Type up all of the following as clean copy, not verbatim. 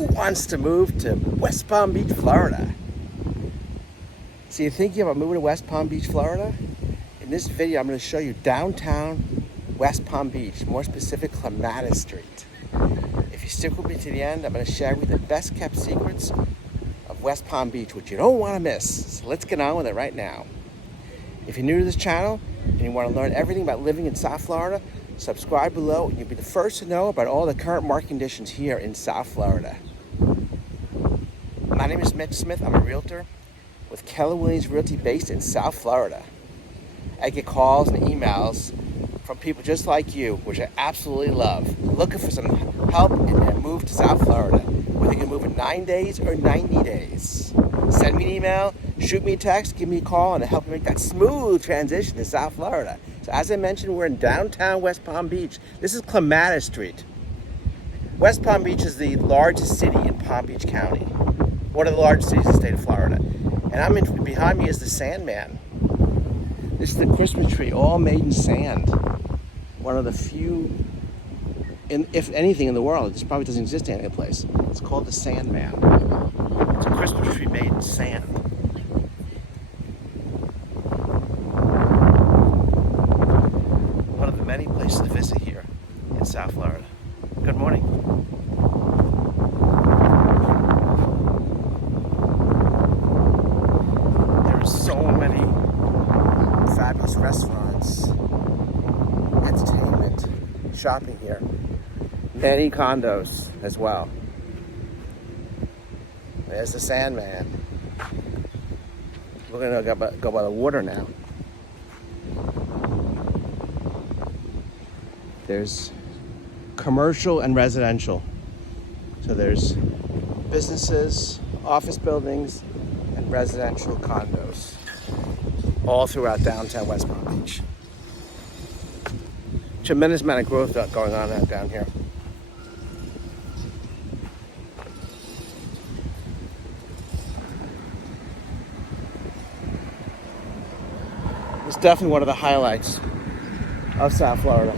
Who wants to move to West Palm Beach, Florida? So you're thinking about moving to West Palm Beach, Florida? In this video, I'm going to show you downtown West Palm Beach, more specific, Clematis Street. If you stick with me to the end, I'm going to share with you the best kept secrets of West Palm Beach, which you don't want to miss. So let's get on with it right now. If you're new to this channel and you want to learn everything about living in South Florida, subscribe below and you'll be the first to know about all the current market conditions here in South Florida. My name is Mitch Smith. I'm a realtor with Keller Williams Realty based in South Florida. I get calls and emails from people just like you, which I absolutely love, looking for some help in their move to South Florida, whether you can move in 9 days or 90 days. Send me an email, shoot me a text, give me a call, and I'll help you make that smooth transition to South Florida. So as I mentioned, we're in downtown West Palm Beach. This is Clematis Street. West Palm Beach is the largest city in Palm Beach County, one of the largest cities in the state of Florida. And behind me is the Sandman. This is the Christmas tree, all made in sand. One of the few, if anything, in the world. This probably doesn't exist any other place. It's called the Sandman. It's a Christmas tree made in sand. One of the many places to visit here in South Florida. Good morning. There are so many fabulous restaurants, entertainment, shopping here. Many condos as well. There's the Sandman. We're gonna go by the water now. There's commercial and residential. So there's businesses, office buildings, and residential condos all throughout downtown West Palm Beach. Tremendous amount of growth going on down here. It's definitely one of the highlights of South Florida.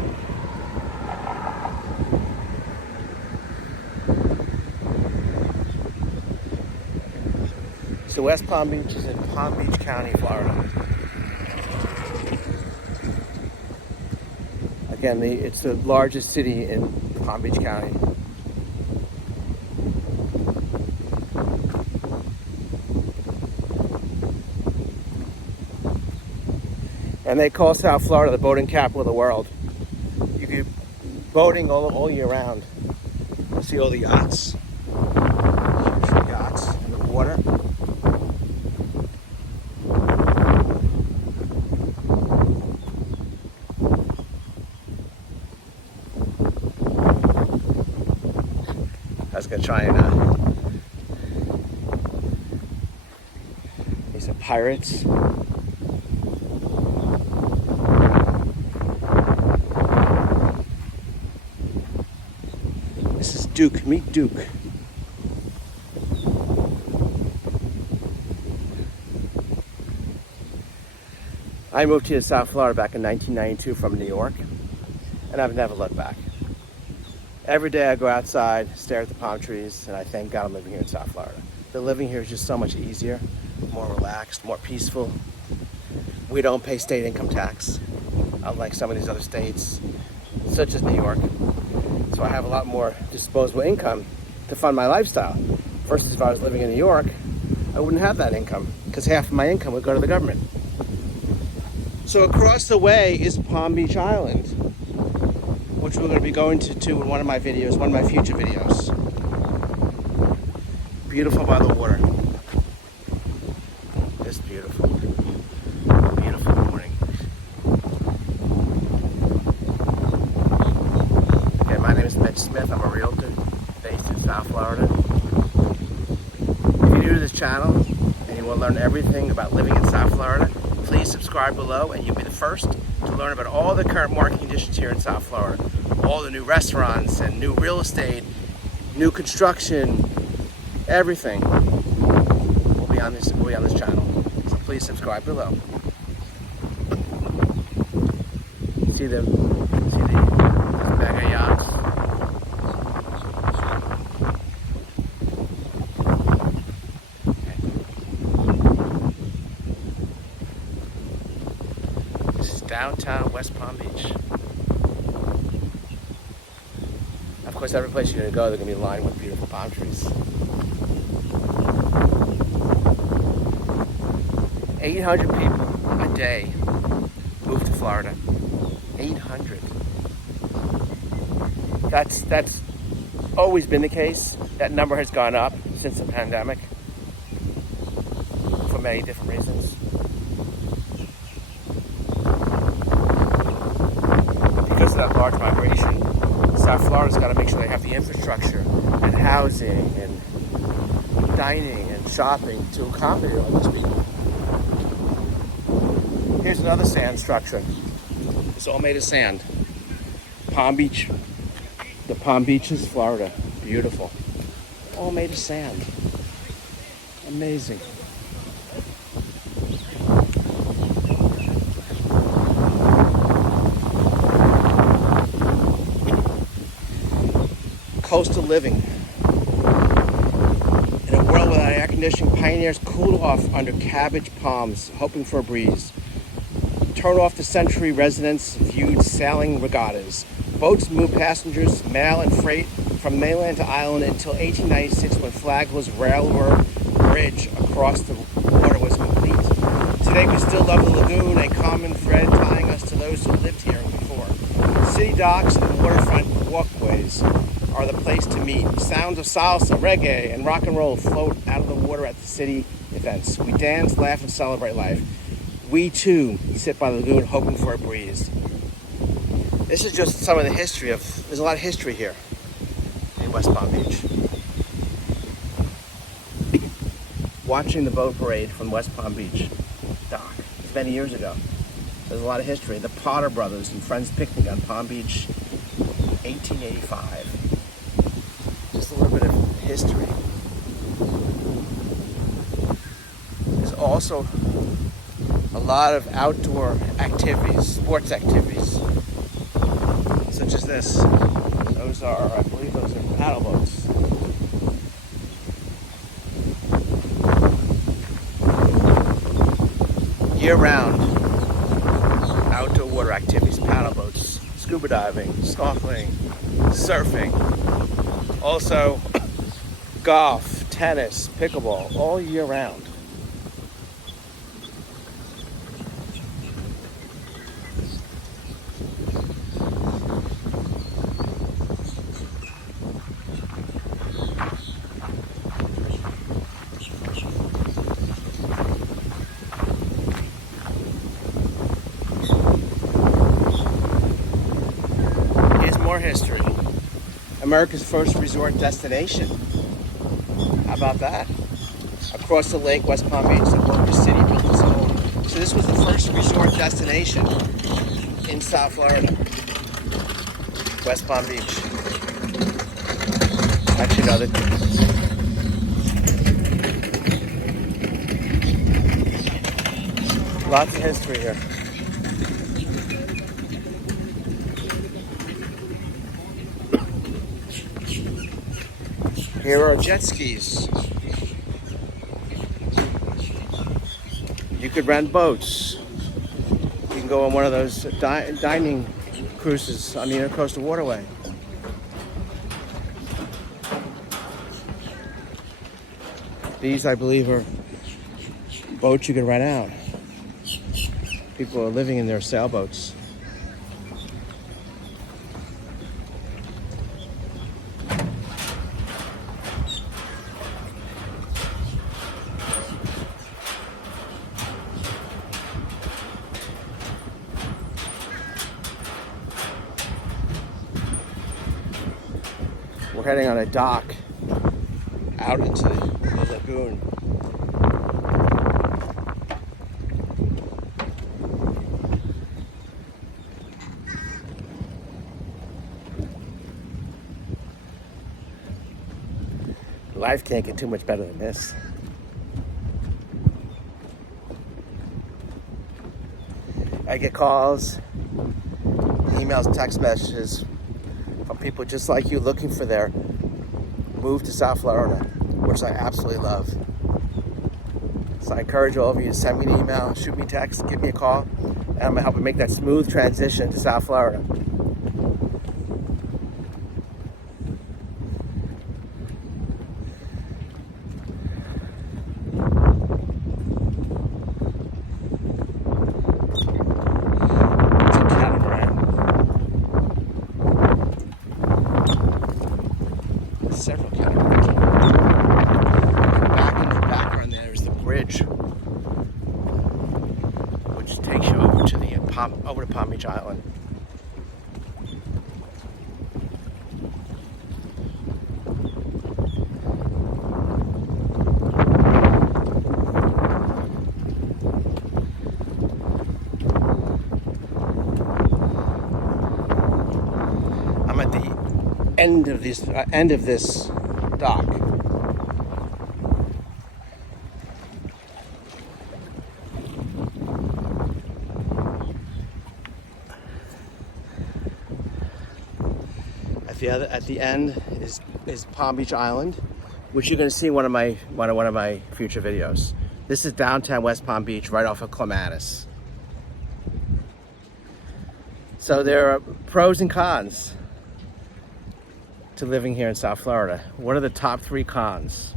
So West Palm Beach is in Palm Beach County, Florida. Again, it's the largest city in Palm Beach County. And they call South Florida the boating capital of the world. You can boating all year round. You'll see all the yachts. Huge yachts in the water. I was gonna try and these are pirates. This is Duke. Meet Duke. I moved here to South Florida back in 1992 from New York, and I've never looked back. Every day I go outside, stare at the palm trees, and I thank God I'm living here in South Florida. The living here is just so much easier, more relaxed, more peaceful. We don't pay state income tax, unlike some of these other states, such as New York. So I have a lot more disposable income to fund my lifestyle. Versus if I was living in New York, I wouldn't have that income, because half of my income would go to the government. So across the way is Palm Beach Island, which we're going to be going to in one of my videos, one of my future videos. Beautiful by the water. Just beautiful. Beautiful morning. Okay, my name is Mitch Smith. I'm a realtor based in South Florida. If you're new to this channel and you want to learn everything about living in South Florida, please subscribe below and you'll be the first to learn about all the current market conditions here in South Florida. All the new restaurants and new real estate, new construction, everything will be on this channel. So please subscribe below. See the mega yachts. downtown West Palm Beach. Of course, every place you're going to go, they're going to be lined with beautiful palm trees. 800 people a day move to Florida. 800. That's always been the case. That number has gone up since the pandemic for many different reasons. Because of that large migration, South Florida's got to make sure they have the infrastructure and housing and dining and shopping to accommodate all these people. Here's another sand structure. It's all made of sand. Palm Beach. The Palm Beaches, Florida. Beautiful. All made of sand. Amazing. Coastal living. In a world without air conditioning, pioneers cooled off under cabbage palms, hoping for a breeze. Turn off the century residents viewed sailing regattas. Boats moved passengers, mail and freight from mainland to island until 1896 when Flagler's railroad bridge across the water was complete. Today we still love the lagoon, a common thread tying us to those who lived here before. City docks and waterfront walkways are the place to meet. Sounds of salsa, reggae, and rock and roll float out of the water at the city events. We dance, laugh, and celebrate life. We too sit by the lagoon hoping for a breeze. This is just some of the history there's a lot of history here in West Palm Beach. Watching the boat parade from West Palm Beach dock, it's many years ago. There's a lot of history. The Potter Brothers and Friends Picnic on Palm Beach, 1885. Just a little bit of history. There's also a lot of outdoor activities, sports activities, such as this. Those are, I believe those are paddle boats. Year-round outdoor water activities, paddle boats, scuba diving, snorkeling, surfing. Also, golf, tennis, pickleball, all year round. History. America's first resort destination. How about that? Across the lake, West Palm Beach, the Boca City built its own. So this was the first resort destination in South Florida. West Palm Beach. Actually, no, lots of history here. Here are jet skis. You could rent boats. You can go on one of those dining cruises on the Intercoastal Waterway. These, I believe, are boats you can rent out. People are living in their sailboats. We're heading on a dock out into the lagoon. Life can't get too much better than this. I get calls, emails, text messages from people just like you looking for their move to South Florida, which I absolutely love. I encourage all of you to send me an email, shoot me a text, give me a call, and I'm gonna help you make that smooth transition to South Florida. Several catamarans. Back in the background there is the bridge, which takes you over to the over to Palm Beach Island. I'm at the end of this dock. At the end is Palm Beach Island, which you're going to see in one of my future videos. This is downtown West Palm Beach, right off of Clematis. So there are pros and cons to living here in South Florida. What are the top 3 cons?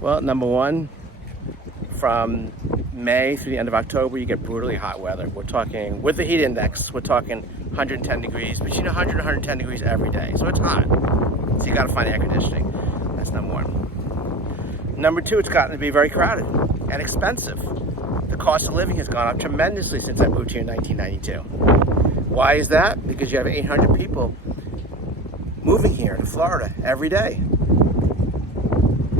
Well, number 1, from May through the end of October, you get brutally hot weather. We're talking, with the heat index, we're talking 110 degrees, between 100 and 110 degrees every day. So it's hot. So you gotta find air conditioning. That's number 1. Number 2, it's gotten to be very crowded and expensive. The cost of living has gone up tremendously since I moved here in 1992. Why is that? Because you have 800 people moving here to Florida every day.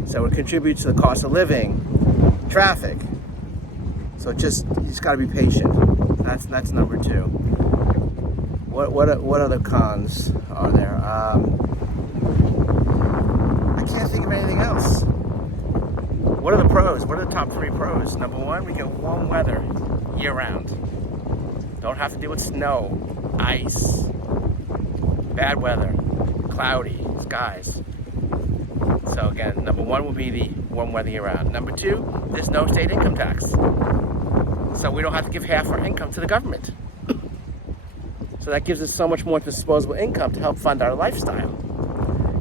So it contributes to the cost of living, traffic. So you just got to be patient. That's number 2. What other cons are there? I can't think of anything else. What are the pros? What are the top 3 pros? Number 1, we get warm weather year round. Don't have to deal with snow, ice, bad weather, cloudy skies. So again, number 1 will be the warm weather year round. Number 2, there's no state income tax. So we don't have to give half our income to the government. So that gives us so much more disposable income to help fund our lifestyle.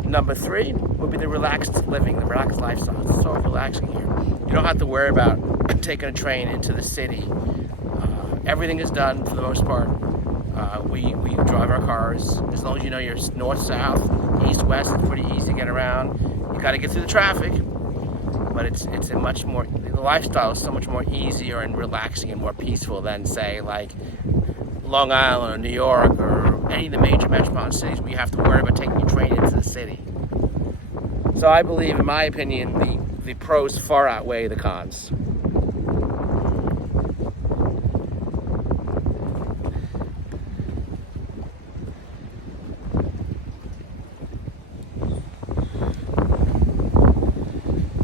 Number 3 would be the relaxed living, the relaxed lifestyle. It's so relaxing here. You don't have to worry about taking a train into the city. Everything is done for the most part. We drive our cars. As long as you know you're north, south, east, west, it's pretty easy to get around. You got to get through the traffic, but it's a much more, the lifestyle is so much more easier and relaxing and more peaceful than, say, like Long Island or New York or any of the major metropolitan cities where you have to worry about taking a train into the city. So I believe, in my opinion, the pros far outweigh the cons.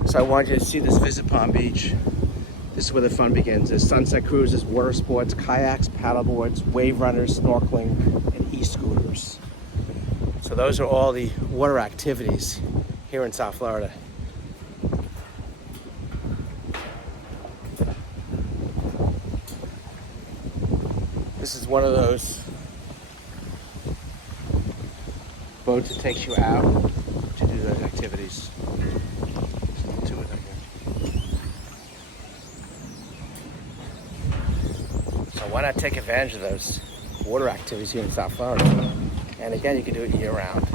So I wanted you to see this Visit Palm Beach. This is where the fun begins. There's sunset cruises, water sports, kayaks, paddleboards, wave runners, snorkeling, and e-scooters. So those are all the water activities here in South Florida. This is one of those boats that takes you out to do those activities. Why not take advantage of those water activities here in South Florida? And again, you can do it year round.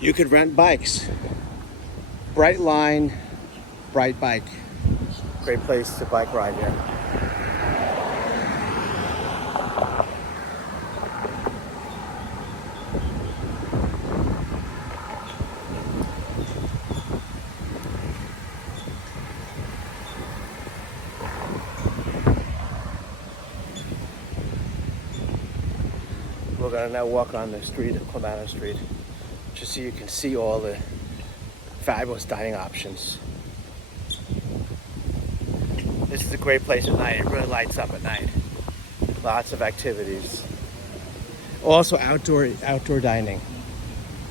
You could rent bikes. Brightline, Bright Bike. Great place to bike ride here. We're gonna now walk on the street of Clematis Street, just so you can see all the fabulous dining options. This is a great place at night. It really lights up at night. Lots of activities. Also outdoor dining.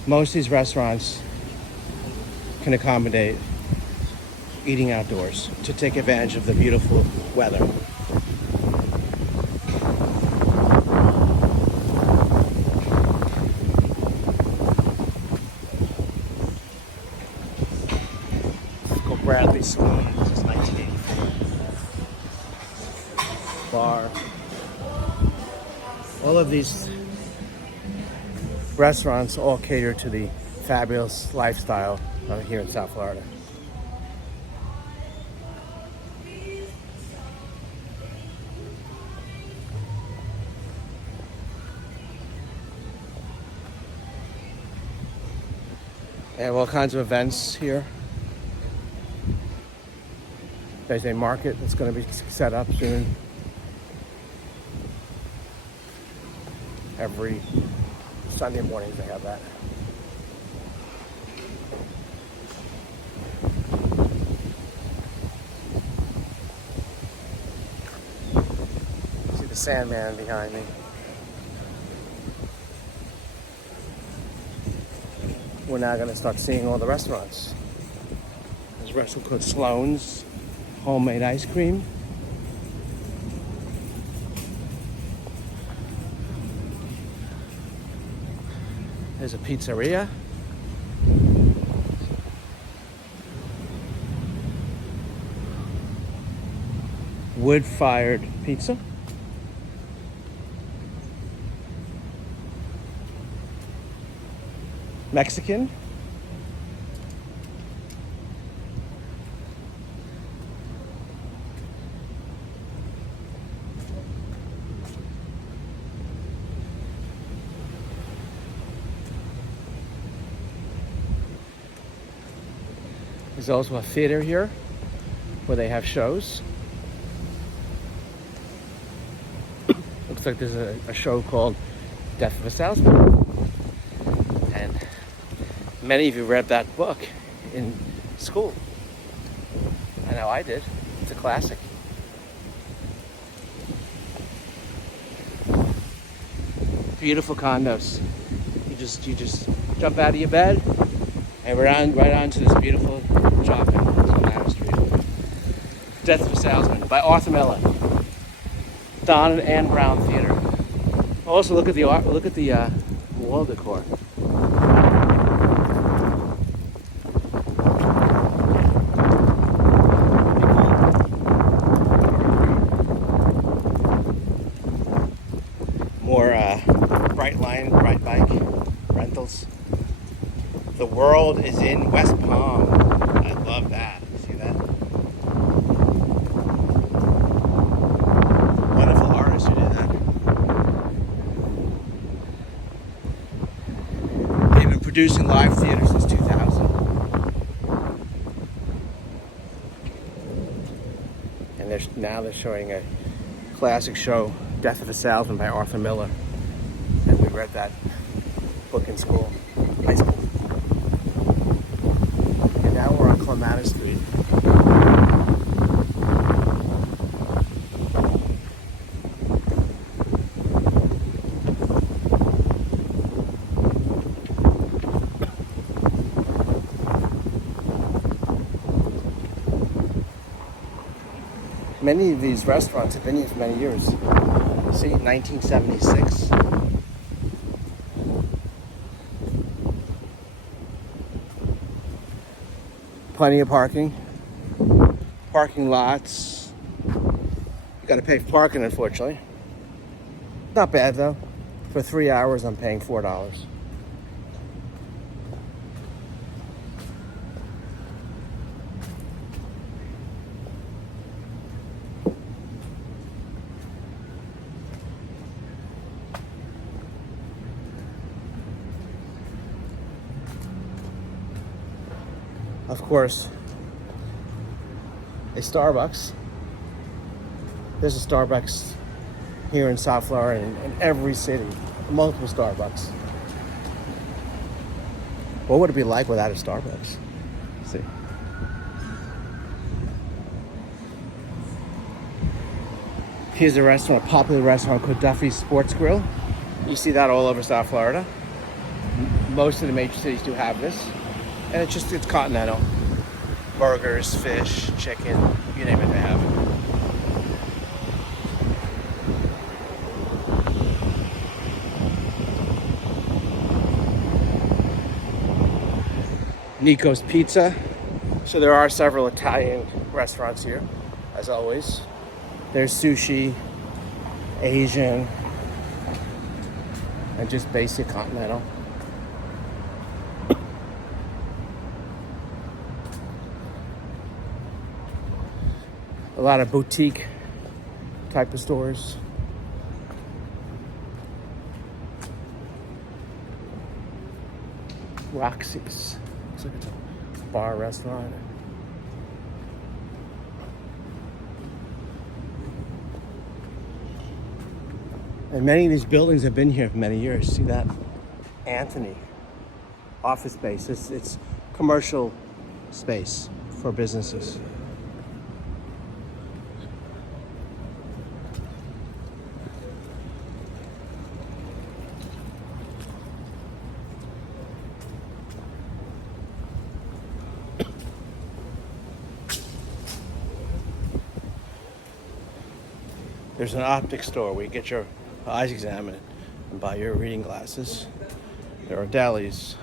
Most of these restaurants can accommodate eating outdoors to take advantage of the beautiful weather. Bradley Saloon, this is 1984. Bar. All of these restaurants all cater to the fabulous lifestyle here in South Florida. They have all kinds of events here. There's a market that's going to be set up soon. Every Sunday mornings they have that. See the Sandman behind me. We're now going to start seeing all the restaurants. There's a restaurant called Sloan's. Homemade ice cream. There's a pizzeria. Wood-fired pizza. Mexican. There's also a theater here where they have shows. Looks like there's a show called Death of a Salesman. And many of you read that book in school. I know I did. It's a classic. Beautiful condos. You just jump out of your bed and we're right onto this beautiful shopping on Matter Street. Death of a Salesman by Arthur Miller. Don and Ann Brown Theater. Also look at the art. Look at the wall decor. More Brightline, Bright Bike rentals. The world is in West Palm. I love that. See that? Wonderful artist who did that. They've been producing live theater since 2000. And now they're showing a classic show, Death of a Salesman by Arthur Miller. And we read that book in school, high school. And now we're on Clematis Street. Many of these restaurants have been here for many years. See, 1976. Plenty of parking. Parking lots. You gotta pay for parking, unfortunately. Not bad though. For 3 hours, I'm paying $4. Of course, a Starbucks. There's a Starbucks here in South Florida and in every city. Multiple Starbucks. What would it be like without a Starbucks? See. Here's a restaurant, a popular restaurant called Duffy's Sports Grill. You see that all over South Florida. Most of the major cities do have this. And it's continental. Burgers, fish, chicken, you name it, they have it. Nico's Pizza. So there are several Italian restaurants here, as always. There's sushi, Asian, and just basic continental. A lot of boutique type of stores. Roxy's. Looks like it's a bar restaurant. And many of these buildings have been here for many years. See that? Anthony. Office space. It's commercial space for businesses. There's an optics store where you get your eyes examined and buy your reading glasses. There are delis.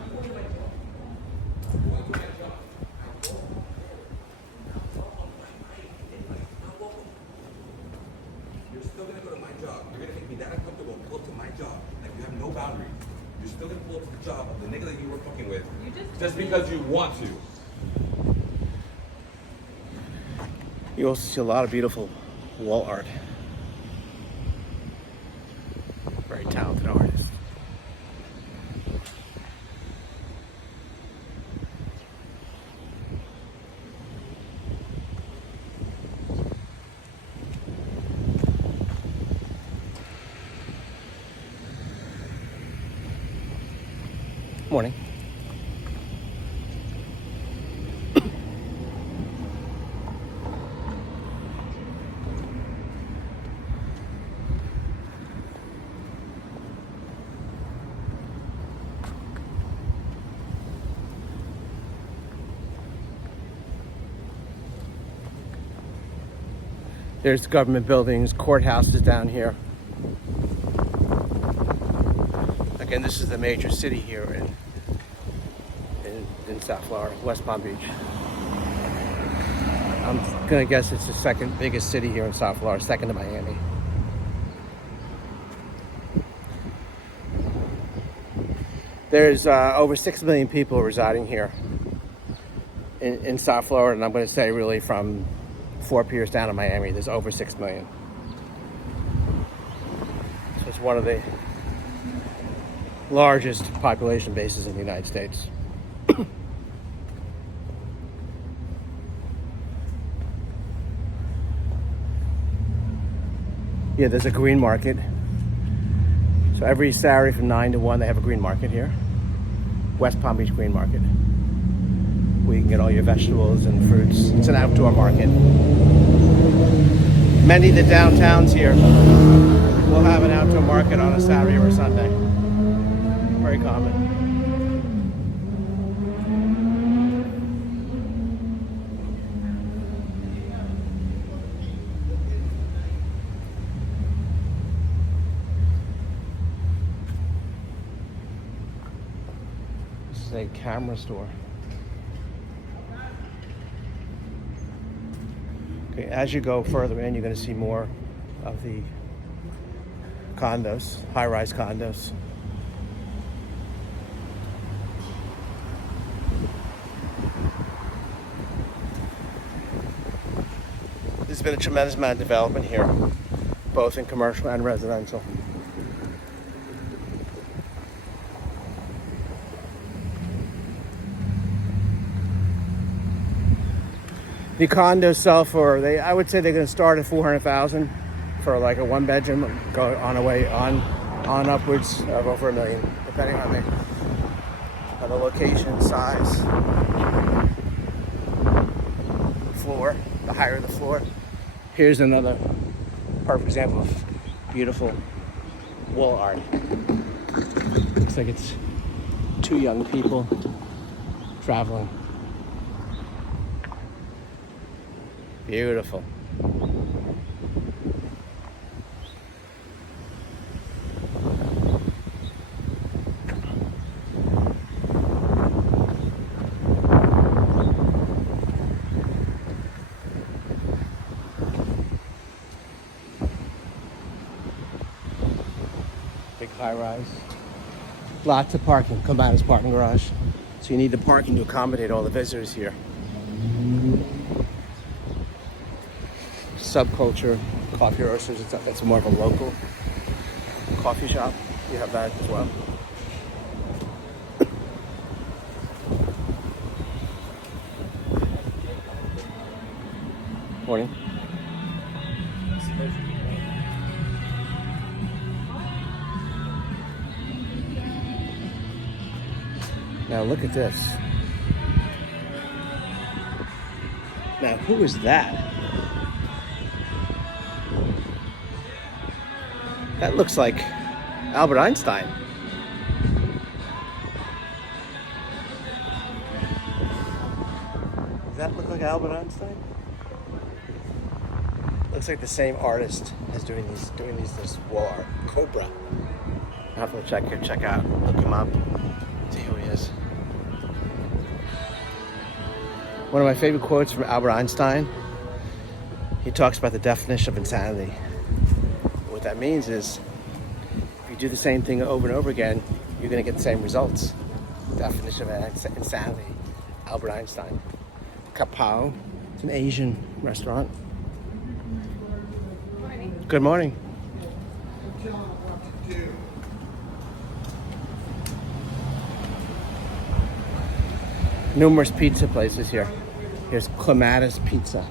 You're still gonna go to my job. You're gonna make me that uncomfortable and pull up to my job. Like you have no boundaries. You're still gonna pull up to the job of the nigga that you were fucking with just because you want to. You also see a lot of beautiful wall art. Very talented artist. Morning. There's government buildings, courthouses down here. Again, this is the major city here in South Florida, West Palm Beach. I'm gonna guess it's the second biggest city here in South Florida, second to Miami. There's over 6 million people residing here in South Florida, and I'm gonna say really from Fort Pierce down to Miami, there's over 6 million. So it's one of the largest population bases in the United States. Yeah, there's a green market. So every Saturday from 9 to 1, they have a green market here. West Palm Beach Green Market. Where you can get all your vegetables and fruits. It's an outdoor market. Many of the downtowns here will have an outdoor market on a Saturday or a Sunday. Very common. This is a camera store. Okay, as you go further in, you're going to see more of the condos, high-rise condos. There's been a tremendous amount of development here, both in commercial and residential. The condos sell for, I would say they're going to start at $400,000 for like a one bedroom, go on upwards of over $1 million, depending on the location, size. floor, the higher the floor. Here's another perfect example of beautiful wall art. Looks like it's two young people traveling. Beautiful. Big high rise. Lots of parking. Come by this parking garage. So you need the parking to accommodate all the visitors here. Subculture coffee roasters. It's more of a local coffee shop. You have that as well. Morning. Now look at this. Now who is that? That looks like Albert Einstein. Does that look like Albert Einstein? Looks like the same artist as doing this wall art. Cobra. I'll have to check out, look him up, see who he is. One of my favorite quotes from Albert Einstein, he talks about the definition of insanity. What that means is, if you do the same thing over and over again, you're going to get the same results. Definition of insanity, Albert Einstein. Kapow, it's an Asian restaurant. Morning. Good morning. Numerous pizza places here. Here's Clematis Pizza.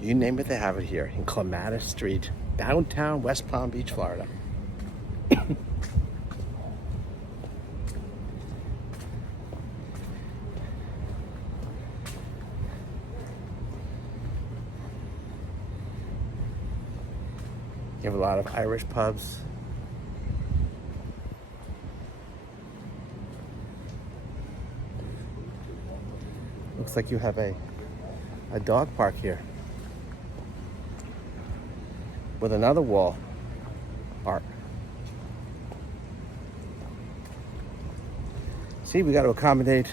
You name it, they have it here in Clematis Street, downtown West Palm Beach, Florida. You have a lot of Irish pubs. Looks like you have a dog park here with another wall art. See, we got to accommodate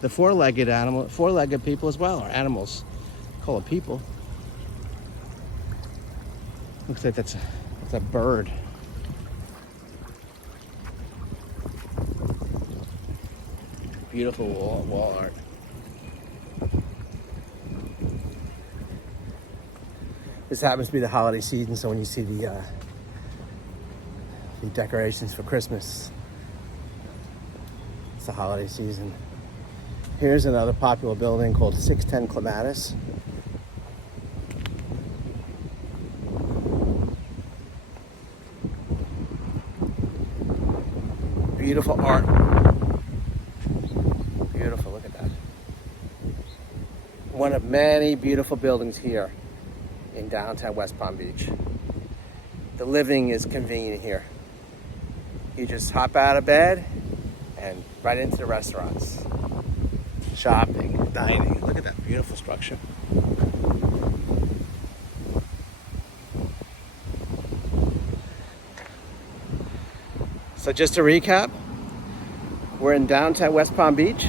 the four-legged people as well, or animals. Call it people. Looks like that's a bird. Beautiful wall art. This happens to be the holiday season, so when you see the decorations for Christmas, it's the holiday season. Here's another popular building called 610 Clematis. Beautiful art. Beautiful, look at that. One of many beautiful buildings here in downtown West Palm Beach. The living is convenient here. You just hop out of bed and right into the restaurants. Shopping, dining. Look at that beautiful structure. So just to recap, we're in downtown West Palm Beach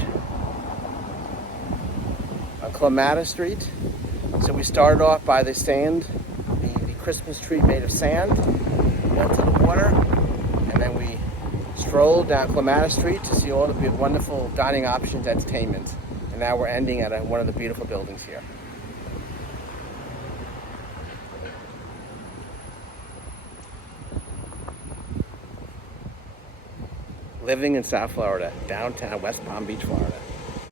on Clematis Street. So we started off by the sand, the Christmas tree made of sand, went to the water, and then we strolled down Clematis Street to see all the wonderful dining options, entertainment. And now we're ending at one of the beautiful buildings here. Living in South Florida, downtown West Palm Beach, Florida.